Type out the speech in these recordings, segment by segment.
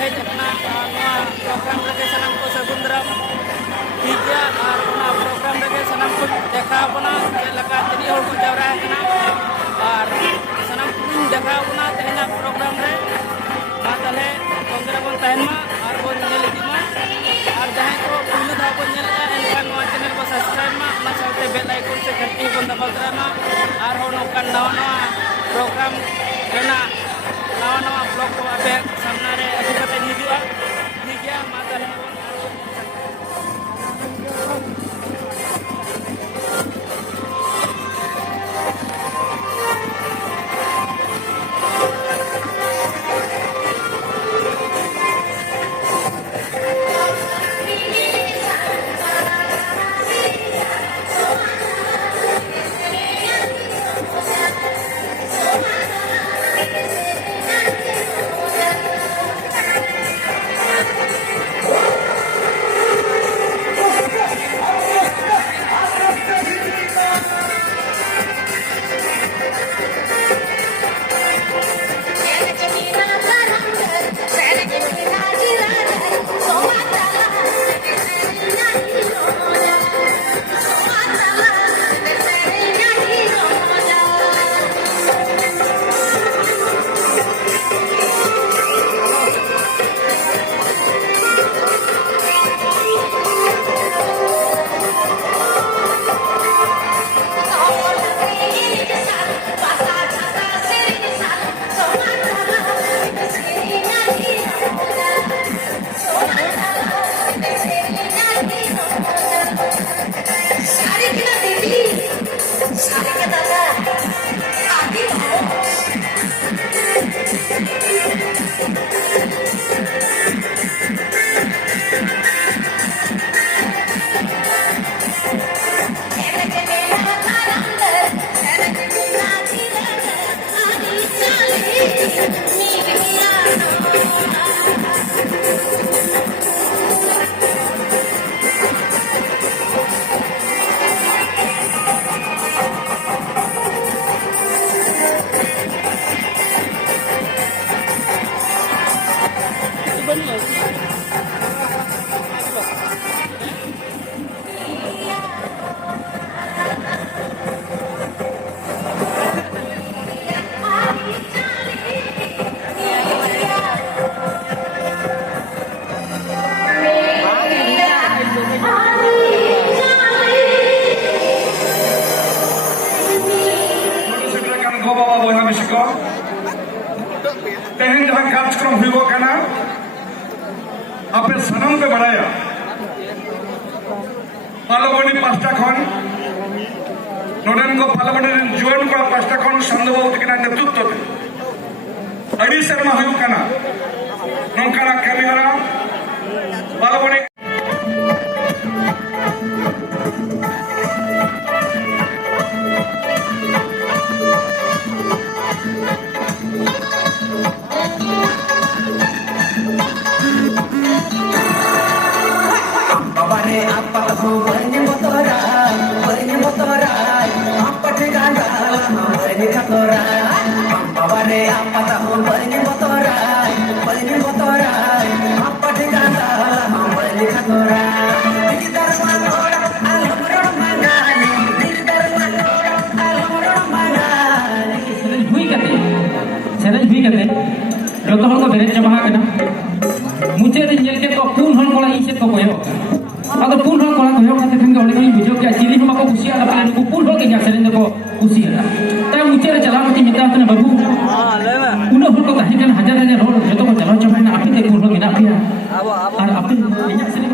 hej akna program rege sanam ko sagun daram ठीक है और प्रोग्राम रगे सनम को देखा बना लगा तनी और को जवरा है और सनम को देखा बना तेना प्रोग्राम रे मातले कोंगरा बन तहमा और वो नेल दिमा और जहां को पुलु दा को नेल एनकान वा चैनल को सब्सक्राइब मा ना साथे बेल आइकन से घंटी को दबाव करना और हो नौका नवा प्रोग्राम रेना नवा ब्लॉग को अबे सामने रे अभी कते हिजुआ ठीक है मातले तेहन जहां कार्यक्रम हुआ करना आपे सनम पे बढ़ाया पार्लियामेंट पांचटा खन नोडन को पार्लियामेंट जुआन को पांचटा खन संदर्भ तकिना नेतृत्व ते अड़ी शर्मा हुआ करना नौकरा कैमरा पार्लियामेंट जो तो को बेरे जमा करना मुझे रे जेल के तो पून हन कोला इसे तो कोयो अगर पून हन कोला कोयो खाते फिर के ओले बुझो के चिली हम को खुशी आला पाले को पून हो के जा सरे को खुशी आला ता मुझे रे चला मती मिता तने बाबू हां लेवा उनो हन को कहि कन हजार हजार रोड जो तो को चलो जमा ना आपी ते पून हो के ना पिया और आपी इया सरे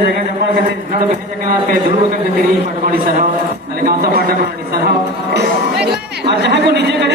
जगह जमा करते नड़ बहे जगह पे ध्रुव करते तेरी पटवाड़ी सरहाव अले गांव पाटा पटवाड़ी सरहाव और जहां को नीचे